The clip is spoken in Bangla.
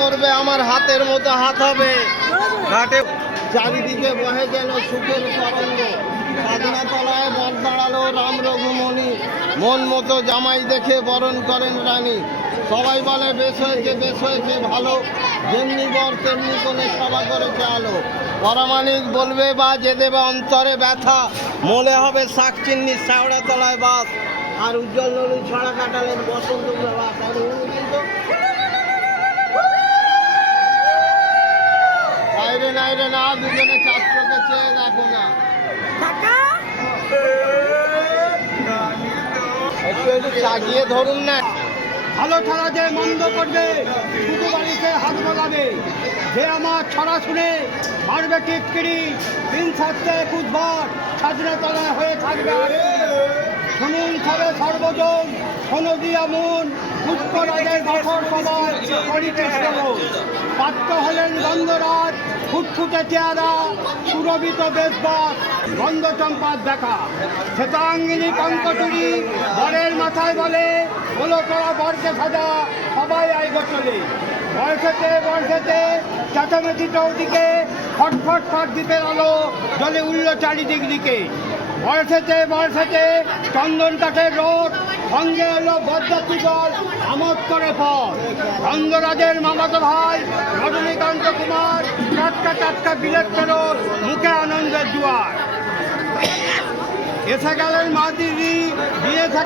করবে আমার হাতের মতো হাত হবে। ঘাটে চারিদিকে বহে গেল সুখের তরঙ্গ। সাধনাতলায় বর দাঁড়ালো রাম রঘুমণি, মন মতো জামাই দেখে বরণ করেন রানী। সবাই বলে বেশ হয়েছে ভালো, যেমনি বর তেমনি কোণে সভা করেছে আলো। পরামানিক বলবে বা যে দেবে অন্তরে ব্যথা, মনে হবে শাক চিন্নি শ্যাওড়া তলায় বাস। আর উজ্জ্বল নদী ছড়া কাটালেন বসন্ত বাস। আর উনি কিন্তু নাইরে না, দুজনে চার চোখে চেয়ে দেখো না। একটু চাগিয়ে ধরুন না। ভালো ছড়া যে মন্দ করবে, শুধু বাড়িতে হাত বলাবে। যে আমার ছড়া শুনে মারবে টিটকিরি, দিন থাকতে বুধবার স্বাধীনতলায় হয়ে থাকবে। শুনুন সবে সর্বজন, শোনো দিয়া মন, পুষ্পরাজের বাসর সবাই করিতে শ্রবণ। পাত্র হলেন গন্ধরাজ, ফুটফুটে চেহারা, সুরভিত বেশবাস, গন্ধচম্পার দেখা। শ্বেতাঙ্গিনী কঙ্কচুরি বরের মাথায় বলে, হলো তোরা বরকে সাজা, সবাই আইব চলে। বয়সেতে চেঁচামেচি চৌদিকে, ফটফট দ্বীপের আলো জলে উঠল চারিদিক দিকে। বয়সেতে চন্দন কাঠের রোড, সঙ্গে এলো বরযাত্রী দল আমোদ করে পর। গন্ধরাজের মামাতো ভাই রজনীকান্ত কুমার টাটকা বিলেত ফেরত, মুখে আনন্দের জোয়ার। এসে গেলেন মা দিদি, দিয়ে থাকে